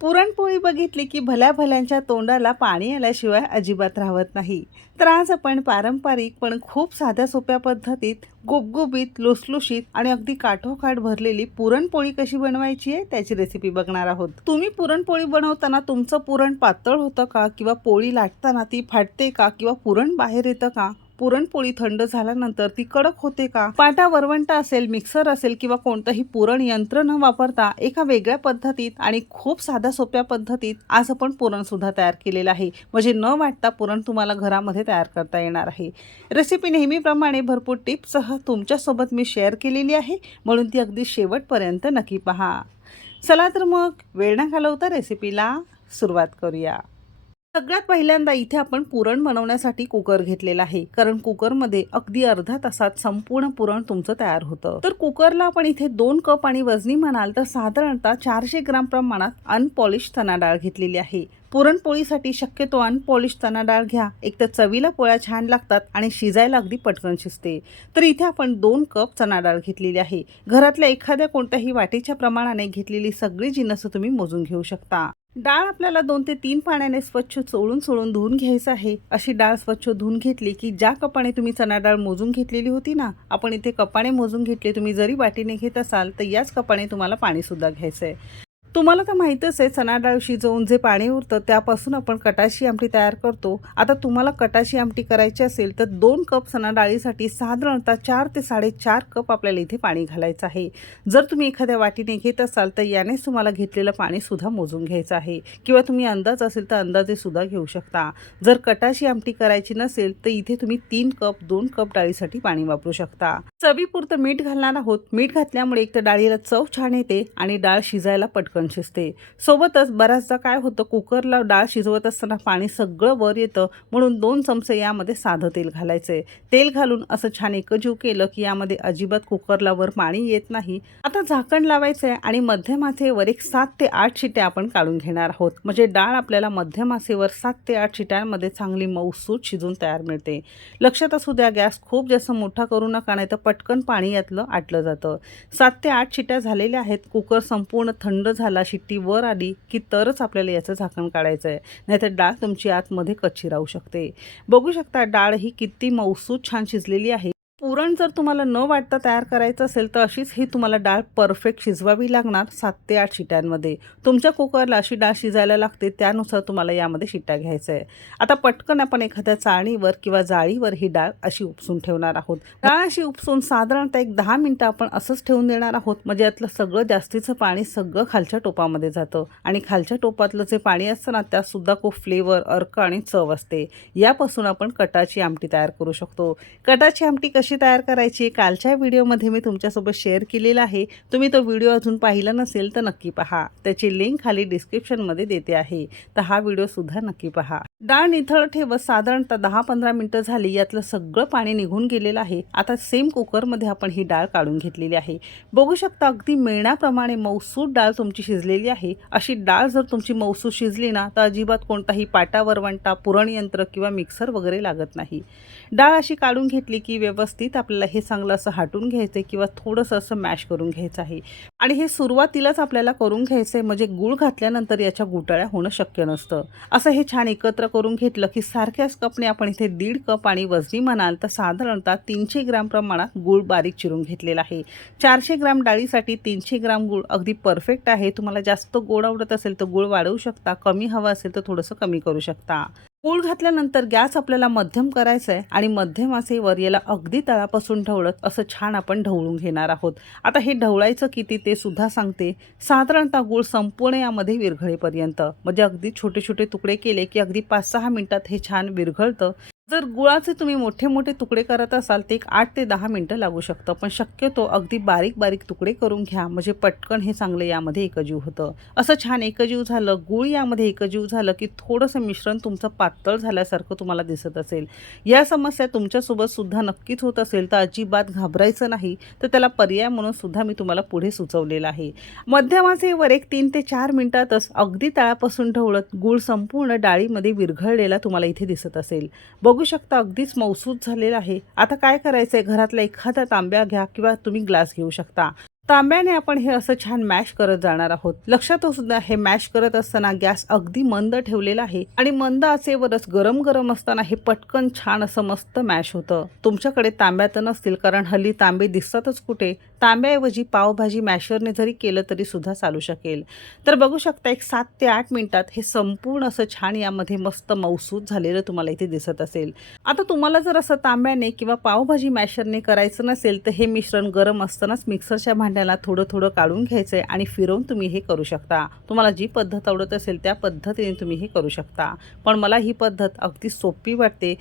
पुरणपोळी बघितली की भल्या भल्यांच्या तोंडाला पाणी आल्याशिवाय अजिबात राहत नाही. तर आज आपण पारंपरिक पण खूप साध्या सोप्या पद्धतीत गुबगुबीत लुसलुशीत आणि अगदी काठोकाठ भरलेली पुरणपोळी कशी बनवायची आहे त्याची रेसिपी बघणार आहोत. तुम्ही पुरणपोळी बनवताना तुमचं पुरण पातळ होतं का? किंवा पोळी लाटताना ती फाटते का? किंवा पुरण बाहेर येतं का? पुरणपोळी थंड झाल्यानंतर ती कडक होते का? पाटा वरवंटा असेल मिक्सर असेल किंवा कोणतंही पुरण यंत्र न वापरता एका वेगळ्या पद्धतीत आणि खूप साध्या सोप्या पद्धतीत आज आपण पुरण सुद्धा तयार केलेलं आहे. म्हणजे न वाटता पुरण तुम्हाला घरामध्ये तयार करता येणार आहे. रेसिपी नेहमीप्रमाणे भरपूर टिप्ससह तुमच्यासोबत मी शेअर केलेली आहे. म्हणून ती अगदी शेवटपर्यंत नक्की पहा. चला तर मग वेळ न घालवता रेसिपीला सुरुवात करूया. सगळ्यात पहिल्यांदा इथे आपण पुरण बनवण्यासाठी कुकर घेतलेला आहे. कारण कुकरमध्ये अगदी अर्धा तासात संपूर्ण पुरण तुमचं तयार होतं. तर कुकरला आपण इथे दोन कप आणि वजनी म्हणाल तर साधारणतः चारशे ग्राम प्रमाणात अनपॉलिश चणा डाळ घेतलेली आहे. पुरणपोळीसाठी शक्यतो अनपॉलिश चणा डाळ घ्या. एक तर चवीला पोळ्या छान लागतात आणि शिजायला अगदी पटकन शिजते. तर इथे आपण दोन कप चणा डाळ घेतलेली आहे. घरातल्या एखाद्या कोणत्याही वाटीच्या प्रमाणाने घेतलेली सगळी जिन्नस तुम्ही मोजून घेऊ शकता. डाळ आपल्याला दोन ते तीन पाण्याने स्वच्छ चोळून चोळून धुवून घ्यायचं आहे. अशी डाळ स्वच्छ धुवून घेतली की ज्या कपाने तुम्ही चणा डाळ मोजून घेतलेली होती ना आपण इथे कपाने मोजून घेतले तुम्ही जरी वाटीने घेत असाल तर याच कपाने तुम्हाला पाणीसुद्धा घ्यायचं आहे तुम्हाला तर माहीतच आहे चणा डाळ शिजवून जे पाणी उरतं त्यापासून आपण कटाशी आमटी तयार करतो. आता तुम्हाला कटाशी आमटी करायची असेल तर दोन कप चणा डाळीसाठी साधारणतः चार ते साडेचार कप आपल्याला इथे पाणी घालायचं आहे. जर तुम्ही एखाद्या वाटीने घेत असाल तर यानेच तुम्हाला घेतलेलं पाणीसुद्धा मोजून घ्यायचं आहे. किंवा तुम्ही अंदाज असेल तर अंदाजेसुद्धा घेऊ शकता. जर कटाशी आमटी करायची नसेल तर इथे तुम्ही तीन कप दोन कप डाळीसाठी पाणी वापरू शकता. चवीपुरतं मीठ घालणार आहोत. मीठ घातल्यामुळे एक तर डाळीला चव छान येते आणि डाळ शिजायला पटकन शिजते. सोबतच बऱ्याचदा काय होतं कुकरला डाळ शिजवत असताना पाणी सगळं वर येतं म्हणून दोन चमचे यामध्ये साधं तेल घालायचं. आहे तेल घालून असं छान एकजीव केलं की यामध्ये अजिबात कुकरला वर पाणी येत नाही. आता झाकण लावायचं आहे आणि मध्यमासेवर एक सात ते आठ शिट्या आपण काढून घेणार आहोत. म्हणजे डाळ आपल्याला मध्यमासेवर सात ते आठ शिट्यांमध्ये चांगली मऊसूत शिजून तयार मिळते. लक्षात असू द्या गॅस खूप जास्त मोठा करू नका नाही तर पटकन पाणी यातलं आटलं जातं. सात ते आठ शिट्या झालेल्या आहेत. कुकर संपूर्ण थंड झाला. शिट्टी वर आली की तरच आपल्याला याचं झाकण काढायचं आहे नाहीतर डाळ तुमची आतमध्ये कच्ची राहू शकते. बघू शकता डाळ ही किती मौसूद छान शिजलेली आहे. पुरण जर तुम्हाला न वाटता तयार करायचं असेल तर अशीच ही तुम्हाला डाळ परफेक्ट शिजवावी लागणार सात ते आठ शिट्यांमध्ये. तुमच्या कुकरला अशी डाळ शिजायला लागते त्यानुसार तुम्हाला यामध्ये शिट्या घ्यायचं आहे आता पटकन आपण एखाद्या चाळणीवर किंवा जाळीवर ही डाळ अशी उपसून ठेवणार आहोत. डाळ अशी उपसून साधारणतः एक दहा मिनटं आपण असंच ठेवून देणार आहोत. म्हणजे यातलं सगळं जास्तीचं पाणी सगळं खालच्या टोपामध्ये जातं. आणि खालच्या टोपातलं जे पाणी असतं ना त्यातसुद्धा खूप फ्लेवर अर्क आणि चव असते. यापासून आपण कटाची आमटी तयार करू शकतो. कटाची आमटी कशी तयार करायची कालच्या व्हिडिओमध्ये मी तुमच्यासोबत शेअर केलेला आहे. तुम्ही तो व्हिडिओ अजून पाहिला नसेल तर नक्की पहा. त्याची लिंक खाली डिस्क्रिप्शनमध्ये देते आहे. तर हा व्हिडिओसुद्धा नक्की पहा. डाळ निथळ ठेवत साधारणतः दहा पंधरा मिनटं झाली यातलं सगळं पाणी निघून गेलेलं आहे. आता सेम कुकरमध्ये आपण ही डाळ काढून घेतलेली आहे. बघू शकता अगदी मेणाप्रमाणे मौसूद डाळ तुमची शिजलेली आहे. अशी डाळ जर तुमची मौसूद शिजली ना तर अजिबात कोणताही पाटा वरवंटा पुरण यंत्र किंवा मिक्सर वगैरे लागत नाही. डाळ अशी काढून घेतली की व्यवस्थित आपल्याला हे चांगलं असं हाटून घ्यायचं आहे किंवा थोडंसं असं मॅश करून घ्यायचं आहे. आणि हे सुरुवातीलाच आपल्याला करून घ्यायचं आहे म्हणजे गूळ घातल्यानंतर याच्या गुटाळ्या होणं शक्य नसतं. असं हे छान एकत्र करून घेतलं की सारख्याच कपने आपण इथे दीड कप आणि वजनी म्हणाल तर साधारणतः तीनशे ग्राम प्रमाणात गूळ बारीक चिरून घेतलेला आहे. चारशे ग्राम डाळीसाठी तीनशे ग्राम गूळ अगदी परफेक्ट आहे. तुम्हाला जास्त गोड आवडत असेल तर गूळ वाढवू शकता कमी हवं असेल तर थोडंसं कमी करू शकता. गूळ घातल्यानंतर गॅस आपल्याला मध्यम करायचा आहे आणि मध्यम असे याला अगदी तळापासून ढवळत असं छान आपण ढवळून घेणार आहोत. आता हे ढवळायचं किती ते सुद्धा सांगते. साधारणतः गूळ संपूर्ण यामध्ये विरघळेपर्यंत. म्हणजे अगदी छोटे छोटे तुकडे केले की अगदी पाच सहा मिनिटात हे छान विरघळतं. जर गुळाचे तुम्ही मोठे मोठे तुकडे करत असाल ते एक आठ ते दहा मिनटं लागू शकतं. पण शक्यतो अगदी बारीक बारीक तुकडे करून घ्या. म्हणजे पटकन हे चांगलं यामध्ये एकजीव होतं. असं छान एकजीव झालं गुळ यामध्ये एकजीव झालं की थोडंसं मिश्रण तुमचं पातळ झाल्यासारखं तुम्हाला दिसत असेल. या समस्या तुमच्यासोबत सुद्धा नक्कीच होत असेल तर अजिबात घाबरायचं नाही. तर त्याला पर्याय म्हणून सुद्धा मी तुम्हाला पुढे सुचवलेलं आहे. मध्यमाचे वर एक तीन ते चार मिनिटातच अगदी तळापासून ढवळत गुळ संपूर्ण डाळीमध्ये विरघळलेला तुम्हाला इथे दिसत असेल. बघ शकता अगदीच मौसूद झालेला आहे. आता काय करायचं आहे घरातला एखादा तांब्या घ्या किंवा तुम्ही ग्लास घेऊ शकता. तांब्याने आपण हे असं छान मॅश करत जाणार आहोत. लक्षात सुद्धा हे मॅश करत असताना गॅस अगदी मंद ठेवलेला आहे आणि मंद आचेवरच गरम गरम असताना हे पटकन छान असं मस्त मॅश होतं. तुमच्याकडे तांब्या तर नसतील कारण हल्ली तांबे दिसतातच कुठे? तांब्याऐवजी पावभाजी मॅशरने जरी केलं तरी सुद्धा चालू शकेल. तर बघू शकता एक सात ते आठ मिनिटात हे संपूर्ण असं छान यामध्ये मस्त मौसूद झालेलं तुम्हाला इथे दिसत असेल. आता तुम्हाला जर असं तांब्याने किंवा पावभाजी मॅशरने करायचं नसेल तर हे मिश्रण गरम असतानाच मिक्सरच्या भांड्याला थोडं थोडं काढून घ्यायचं आहे आणि फिरवून तुम्ही हे करू शकता. तुम्हाला जी पद्धत आवडत असेल त्या पद्धतीने तुम्ही हे करू शकता. पण मला ही पद्धत अगदी सोपी वाटते.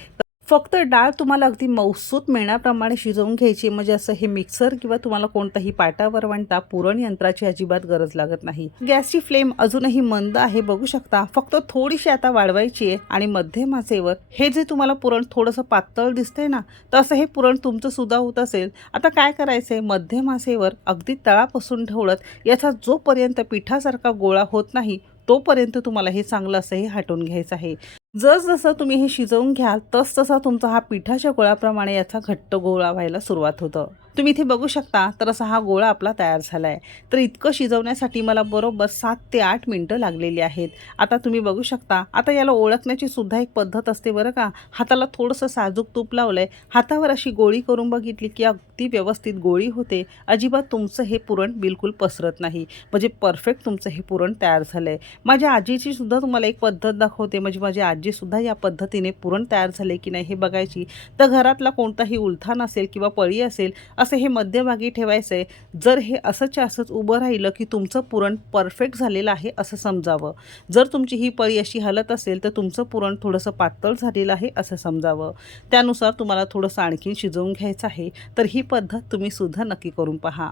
फक्त डाळ तुम्हाला अगदी मौसूत मिळण्याप्रमाणे शिजवून घ्यायची म्हणजे असं हे मिक्सर किंवा तुम्हाला कोणताही पाटावर वणता पुरण यंत्राची अजिबात गरज लागत नाही. गॅसची फ्लेम अजूनही मंद आहे बघू शकता. फक्त थोडीशी आता वाढवायची आहे आणि मध्यम आचेवर हे जे तुम्हाला पुरण थोडंसं पातळ दिसतंय ना तसं हे पुरण तुमचं सुद्धा होत असेल. आता काय करायचं आहे मध्यम आचेवर अगदी तळापासून ढवळत याचा जोपर्यंत पिठासारखा गोळा होत नाही तोपर्यंत तुम्हाला हे चांगलं असं हे हटवून घ्यायचं आहे. जसजसं तुम्ही हे शिजवून घ्याल तस तसा तुमचा हा पिठाच्या गोळाप्रमाणे याचा घट्ट गोळा व्हायला सुरुवात होतं. तुम्ही इथे बघू शकता तर असा हा गोळा आपला तयार झाला आहे तर इतकं शिजवण्यासाठी मला बरोबर सात ते आठ मिनटं लागलेली आहेत. आता तुम्ही बघू शकता आता याला ओळखण्याची सुद्धा एक पद्धत असते बरं का. हाताला थोडंसं साजूक तूप लावलं आहे हातावर अशी गोळी करून बघितली की अगदी व्यवस्थित गोळी होते. अजिबात तुमचं हे पुरण बिलकुल पसरत नाही. म्हणजे परफेक्ट तुमचं हे पुरण तयार झालं आहे माझ्या आजीची सुद्धा तुम्हाला एक पद्धत दाखवते. म्हणजे माझी आजी सुद्धा या पद्धतीने पुरण तयार झाले की नाही हे बघायची. तर घरातला कोणताही उलथान असेल किंवा पळी असेल असं हे मध्यभागी ठेवायचं. आहे जर हे असंच्या असंच उभं राहिलं की तुमचं पुरण परफेक्ट झालेलं आहे असं समजावं. जर तुमची ही पळी अशी हलत असेल तर तुमचं पुरण थोडंसं पातळ झालेलं आहे असं समजावं. त्यानुसार तुम्हाला थोडंसं आणखीन शिजवून घ्यायचं आहे. तर ही पद्धत तुम्ही सुद्धा नक्की करून पहा.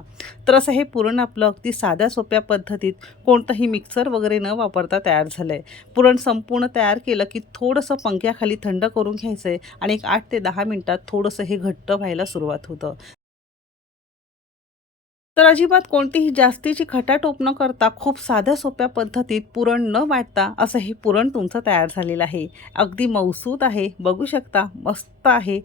तर असं हे पुरण आपलं अगदी साध्या सोप्या पद्धतीत कोणतंही मिक्सर वगैरे न वापरता तयार झालं आहे पुरण संपूर्ण तयार केलं की की थोडंसं पंख्याखाली थंड करून घ्यायचं आहे आणि एक आठ ते दहा मिनटात थोडंसं हे घट्ट व्हायला सुरुवात होतं. तर अजिबात कोणतीही जास्तीची खटाटोप न करता खूप साध्या सोप्या पद्धतीत पुरण न वाटता असं हे पुरण तुमचं तयार झालेलं आहे. अगदी मौसूद आहे. बघू शकता मस्त आहे.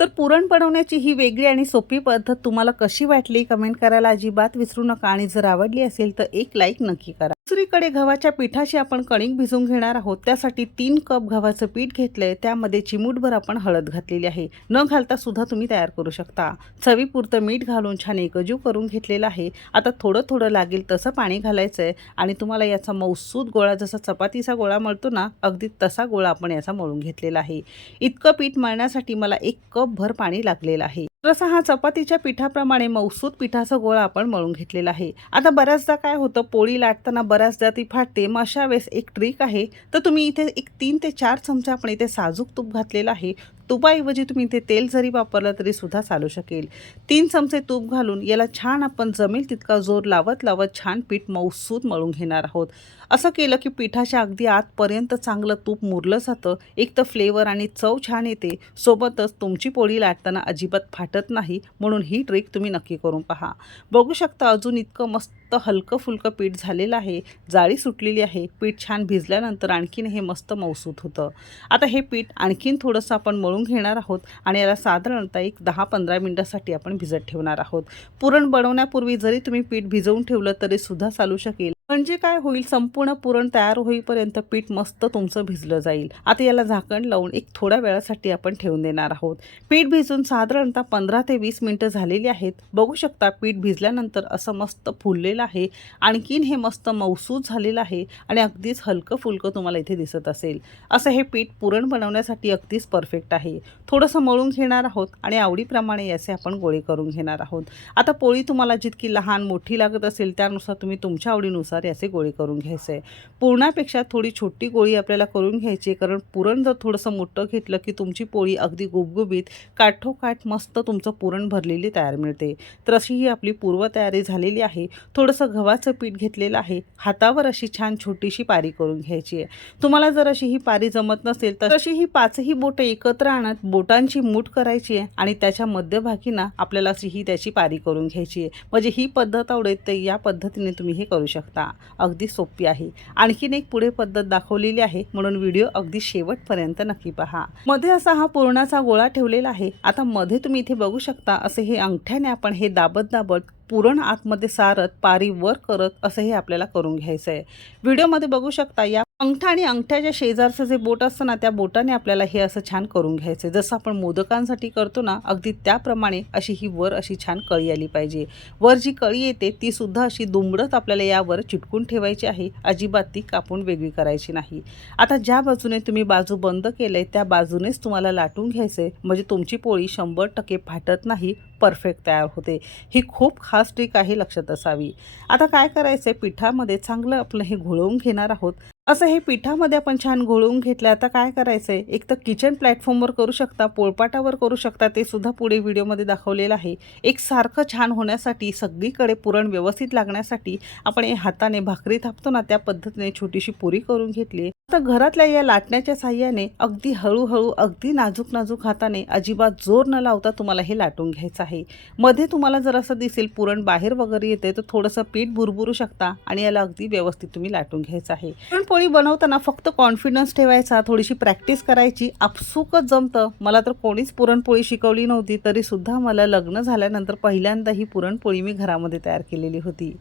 तर पुरण बनवण्याची ही वेगळी आणि सोपी पद्धत तुम्हाला कशी वाटली? कमेंट करायला अजिबात विसरू नका आणि जर आवडली असेल तर एक लाईक नक्की करा. दुसरीकडे गव्हाच्या पिठाशी आपण कणिक भिजवून घेणार आहोत. त्यासाठी तीन कप गव्हाचं पीठ घेतलंय. त्यामध्ये चिमूटभर आपण हळद घातलेली आहे. न घालता सुद्धा तुम्ही तयार करू शकता. चवीपुरतं मीठ घालून छान एकजीव करून घेतलेलं आहे. आता थोडं थोडं लागेल तसं पाणी घालायचं आहे आणि तुम्हाला याचा मौसूद गोळा जसा चपातीचा गोळा मळतो ना अगदी तसा गोळा आपण याचा मळून घेतलेला आहे. इतकं पीठ मळण्यासाठी मला एक कप भर पाणी लागलेलं आहे. तसा हा चपातीच्या पिठाप्रमाणे मौसूद पिठाचा गोळा आपण मळून घेतलेला आहे. आता बऱ्याचदा काय होतं पोळी लाटताना बऱ्याचदा ती फाटते. मग अशा वेळेस एक ट्रिक आहे. तर तुम्ही इथे एक तीन ते चार चमचे आपण इथे साजूक तूप घातलेलं आहे. तुपाऐवजी तुम्ही इथे तेल जरी वापरलं तरी सुद्धा चालू शकेल. तीन चमचे तूप घालून याला छान आपण जमेल तितका जोर लावत लावत छान पीठ मौसूद मळून घेणार आहोत. असं केलं की पिठाच्या अगदी आतपर्यंत चांगलं तूप मुरलं जातं. एक तर फ्लेवर आणि चव छान येते. सोबतच तुमची पोळी लाटताना अजिबात फाटत नाही. म्हणून ही ट्रिक तुम्ही नक्की करून पहा. बघू शकता अजून इतकं मस्त हलकं फुलकं पीठ झालेलं आहे. जाळी सुटलेली आहे. पीठ छान भिजल्यानंतर आणखीन हे मस्त मौसूत होतं. आता हे पीठ आणखीन थोडंसं आपण मळून घेणार आहोत आणि याला साधारणतः एक दहा पंधरा मिनटासाठी आपण भिजत ठेवणार आहोत. पुरण बनवण्यापूर्वी जरी तुम्ही पीठ भिजवून ठेवलं तरी सुद्धा चालू शकेल. म्हणजे काय होईल? संपूर्ण पुरण तयार होईपर्यंत पीठ मस्त तुमचं भिजलं जाईल. आता याला झाकण लावून एक थोड्या वेळासाठी आपण ठेवून देणार आहोत. पीठ भिजून साधारणतः पंधरा ते वीस मिनटं झालेली आहेत. बघू शकता पीठ भिजल्यानंतर असं मस्त फुललेलं आहे. आणखीन हे मस्त मौसूद झालेलं आहे आणि अगदीच हलकं फुलकं तुम्हाला इथे दिसत असेल. असं हे पीठ पुरण बनवण्यासाठी अगदीच परफेक्ट आहे. थोडंसं मळून घेणार आहोत आणि आवडीप्रमाणे याचे आपण गोळे करून घेणार आहोत. आता पोळी तुम्हाला जितकी लहान मोठी लागत असेल त्यानुसार तुम्ही तुमच्या आवडीनुसार याचे गोळे करून घ्यायचे. आहे पुरणापेक्षा थोडी छोटी गोळी आपल्याला करून घ्यायची आहे. कारण पुरण जर थोडंसं मोठं घेतलं की तुमची पोळी अगदी गुबगुबीत काठोकाठ मस्त तुमचं पुरण भरलेली तयार मिळते. तर अशी ही आपली पूर्वतयारी झालेली आहे. थोडंसं गव्हाचं पीठ घेतलेलं आहे. हातावर अशी छान छोटीशी पारी करून घ्यायची आहे. तुम्हाला जर अशी ही पारी जमत नसेल तर अशी ही पाचही बोटं एकत्र आणत बोटांची मूठ करायची आहे आणि त्याच्या मध्यभागी ना आपल्याला अशी ही त्याची पारी करून घ्यायची आहे. म्हणजे ही पद्धत आवडेल तर या पद्धतीने तुम्ही हे करू शकता. शकता अगदी सोपी आहे. आणखीन एक पुढे पद्धत दाखवलेली आहे म्हणून व्हिडिओ अगदी शेवटपर्यंत नक्की पहा. मध्ये असा हा पुरणाचा गोळा ठेवलेला आहे. आता मध्ये तुम्ही इथे बघू शकता असे हे अंगठ्याने आपण हे दाबत दाबत पुरण आतमध्ये सारत पारी वर करत असं हे आपल्याला करून घ्यायचं आहे व्हिडिओमध्ये बघू शकता या अंगठा आणि अंगठ्याच्या शेजारचं जे बोट असतं ना त्या बोटाने आपल्याला हे असं छान करून घ्यायचं. जसं आपण मोदकांसाठी करतो ना अगदी त्याप्रमाणे अशी ही वर अशी छान कळी आली पाहिजे. वर जी कळी येते ती सुद्धा अशी दुमडत आपल्याला यावर चिटकून ठेवायची आहे. अजिबात ती कापून वेगळी करायची नाही. आता ज्या बाजूने तुम्ही बाजू बंद केलंय त्या बाजूनेच तुम्हाला लाटून घ्यायचंय. म्हणजे तुमची पोळी शंभर टक्के फाटत नाही परफेक्ट तयार होते. ही खूप खास ट्रिक आहे लक्षात असावी. आता काय करायचंय? पिठामध्ये चांगलं आपलं हे घोळवून घेणार आहोत. असं हे पिठामध्ये आपण छान घोळवून घेतलं आता काय करायचंय? एक तर किचन प्लॅटफॉर्मवर करू शकता पोळपाटावर करू शकता ते सुद्धा पुढे व्हिडिओमध्ये दाखवलेलं आहे. एक सारखं छान होण्यासाठी सगळीकडे पुरण व्यवस्थित लागण्यासाठी आपण हे हाताने भाकरी थापतो ना त्या पद्धतीने छोटीशी पुरी करून घेतली. आता घरातल्या या लाटण्याच्या साह्याने अगदी हळूहळू अगदी नाजूक नाजूक हाताने अजिबात जोर न लावता तुम्हाला हे लाटून घ्यायचं आहे. मध्ये तुम्हाला जर असं दिसेल पुरण बाहेर वगैरे येते तर थोडंसं पीठ भुरभुरू शकता आणि याला अगदी व्यवस्थित तुम्ही लाटून घ्यायचं आहे. पुरणपोळी बनवताना फक्त कॉन्फिडन्स ठेवायचा थोडीशी प्रॅक्टिस करायची आपसुकच जमतं. मला तर कोणीच पुरणपोळी शिकवली नव्हती तरी सुद्धा मला लग्न झाल्यानंतर पहिल्यांदा ही पुरणपोळी मी घरामध्ये तयार केलेली होती.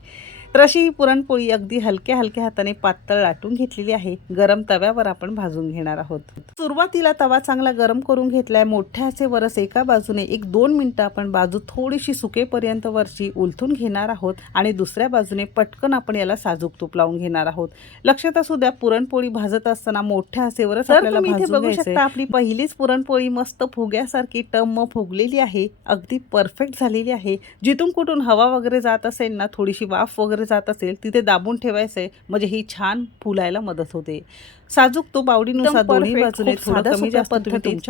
तर अशी ही पुरणपोळी अगदी हलक्या हलक्या हाताने पातळ लाटून घेतलेली आहे. गरम तव्यावर आपण भाजून घेणार आहोत. सुरुवातीला तवा चांगला गरम करून घेतलाय. मोठ्याचे वरस एका बाजूने एक दोन मिनिटं आपण बाजू थोडीशी सुकेपर्यंत वरची उलथून घेणार आहोत आणि दुसऱ्या बाजूने पटकन आपण याला साजूक तूप लावून घेणार आहोत. लक्षात असू द्या पुरणपोळी भाजत असताना मोठ्या आसेवरच आपल्याला बघू शकता आपली पहिलीच पुरणपोळी मस्त फुग्यासारखी टम्म फुगलेली आहे. अगदी परफेक्ट झालेली आहे. जिथून कुठून हवा वगैरे जात असेल ना थोडीशी वाफ वगैरे जात असेल तिथे दाबून ठेवायचं आहे म्हणजे ही छान फुलायला मदत होते. साजूक तूप आवडीनुसार एकदम दोन्ही बाजूने थोडं कमी जास्त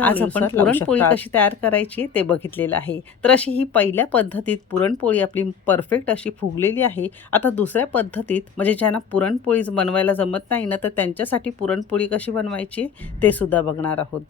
आज आपण पुरणपोळी कशी तयार करायची ते बघितलेलं आहे. तर अशी ही पहिल्या पद्धतीत पुरणपोळी आपली परफेक्ट अशी फुगलेली आहे. आता दुसऱ्या पद्धतीत म्हणजे ज्यांना पुरणपोळी बनवायला जमत नाही ना तर त्यांच्यासाठी पुरणपोळी कशी बनवायची ते सुद्धा बघणार आहोत.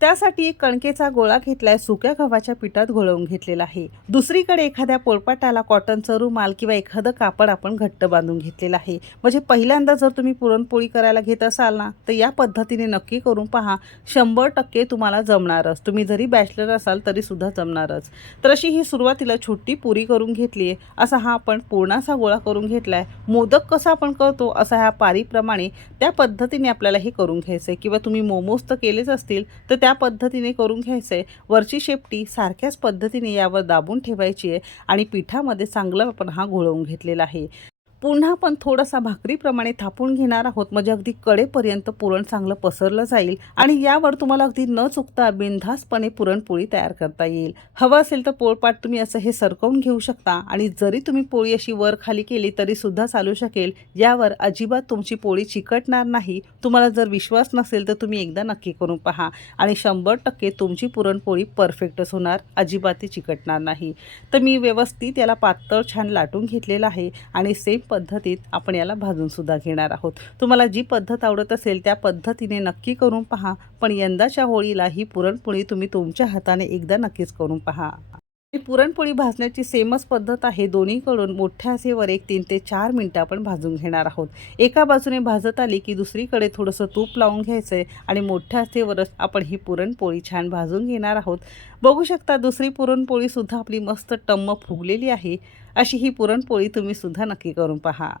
त्यासाठी एक कणकेचा गोळा घेतलाय सुक्या गव्हाच्या पिठात घोळवून घेतलेला आहे. दुसरीकडे एखाद्या पोळपाटाला कॉटनचं रुमाल किंवा एखादं कापड आपण घट्ट बांधून घेतलेलं आहे. म्हणजे पहिल्यांदा जर तुम्ही पुरणपोळी करायला घेत असाल ना तर या पद्धतीने नक्की करून पहा. शंभर टक्के तुम्हाला जमणारच. तुम्ही जरी बॅचलर असाल तरी सुद्धा जमणारच. तर अशी ही सुरुवातीला छोटी पुरी करून घेतली आहे. असा हा आपण पूर्णाचा गोळा करून घेतलाय. मोदक कसा आपण करतो असा ह्या पारीप्रमाणे त्या पद्धतीने आपल्याला हे करून घ्यायचं आहे किंवा तुम्ही मोमोज तर केलेच असतील तर त्या त्या पद्धतीने करून घ्यायचं. आहे वरची शेपटी सारख्याच पद्धतीने यावर दाबून ठेवायची आहे आणि पिठामध्ये चांगलं आपण हा घोळवून घेतलेला आहे. पुन्हा पण थोडासा भाकरीप्रमाणे थापून घेणार आहोत. म्हणजे अगदी कडेपर्यंत पुरण चांगलं पसरलं जाईल आणि यावर तुम्हाला अगदी न चुकता बिनधास्तपणे पुरणपोळी तयार करता येईल. हवं असेल तर पोळपाट तुम्ही असं हे सरकवून घेऊ शकता आणि जरी तुम्ही पोळी अशी वर खाली केली तरी सुद्धा चालू शकेल. यावर अजिबात तुमची पोळी चिकटणार नाही. तुम्हाला जर विश्वास नसेल तर तुम्ही एकदा नक्की करून पहा आणि शंभर टक्के तुमची पुरणपोळी परफेक्टच होणार. अजिबात ती चिकटणार नाही. तर मी व्यवस्थित याला पातळ छान लाटून घेतलेलं आहे आणि सेम पद्धतीत आपण याला भाजूनसुद्धा घेणार आहोत. तुम्हाला जी पद्धत आवडत असेल त्या पद्धतीने नक्की करून पहा. पण यंदाच्या होळीला ही पुरणपोळी तुम्ही तुमच्या हाताने एकदा नक्कीच करून पहा. पुरणपोळी भाजण्याची सेमच पद्धत आहे. दोन्हीकडून मोठ्या आसेवर एक तीन ते चार मिनटं आपण भाजून घेणार आहोत. एका बाजूने भाजत आली की दुसरीकडे थोडंसं तूप लावून घ्यायचं आहे आणि मोठ्या आसेवरच आपण ही पुरणपोळी छान भाजून घेणार आहोत. बघू शकता दुसरी पुरणपोळीसुद्धा आपली मस्त टम्म फुगलेली आहे. अशी ही पुरणपोळी तुम्ही सुद्धा नक्की करून पहा.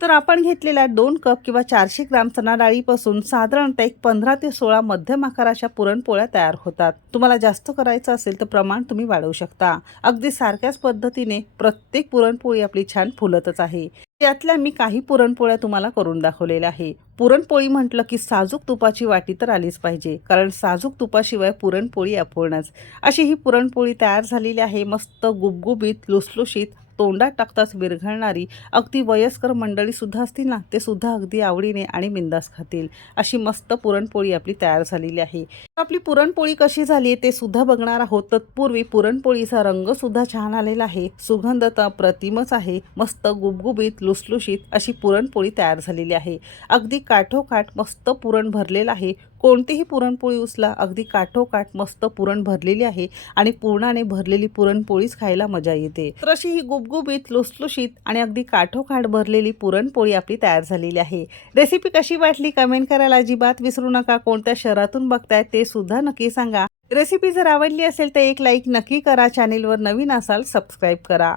तर आपण घेतलेल्या दोन कप किंवा चारशे ग्राम चणा डाळीपासून साधारणतः एक पंधरा ते सोळा मध्यम आकाराच्या पुरणपोळ्या तयार होतात. तुम्हाला जास्त करायचं असेल तर प्रमाण तुम्ही वाढवू शकता. अगदी सारख्याच पद्धतीने प्रत्येक पुरणपोळी आपली छान फुलतच आहे. त्यातल्या मी काही पुरणपोळ्या तुम्हाला करून दाखवलेल्या आहे. पुरणपोळी म्हटलं की साजूक तुपाची वाटी तर आलीच पाहिजे. कारण साजूक तुपाशिवाय पुरणपोळी अपूर्णच. अशी ही पुरणपोळी तयार झालेली आहे. मस्त गुबगुबीत लुसलुशीत तोंडात टाकताच विरघळणारी अगदी वयस्कर मंडळी सुद्धा असतील ना ते सुद्धा अगदी आवडीने आणि मिंदास खातील. अशी मस्त पुरणपोळी आपली तयार झालेली आहे. आपली पुरणपोळी कशी झाली आहे ते सुद्धा बघणार आहोत. तत्पूर्वी पुरणपोळीचा रंग सुद्धा छान आलेला आहे. सुगंध तर प्रतिमच आहे. मस्त गुबगुबीत लुसलुशीत अशी पुरणपोळी तयार झालेली आहे. अगदी काठोकाठ मस्त पुरण भरलेलं आहे. कोणतीही पुरणपोळी उचला अगदी काठोकाठ मस्त पुरण भरलेली आहे आणि पूर्णाने भरलेली पुरणपोळीच खायला मजा येते. तर अशी ही गुबगुबीत लुसलुशीत आणि अगदी काठोकाठ भरलेली पुरणपोळी आपली तयार झालेली आहे. रेसिपी कशी वाटली कमेंट करायला अजिबात विसरू नका. कोणत्या शहरातून बघताय ते सुद्धा नक्की सांगा. रेसिपी जर आवडली असेल तर एक लाईक नक्की करा. चॅनेलवर नवीन असाल सबस्क्राईब करा.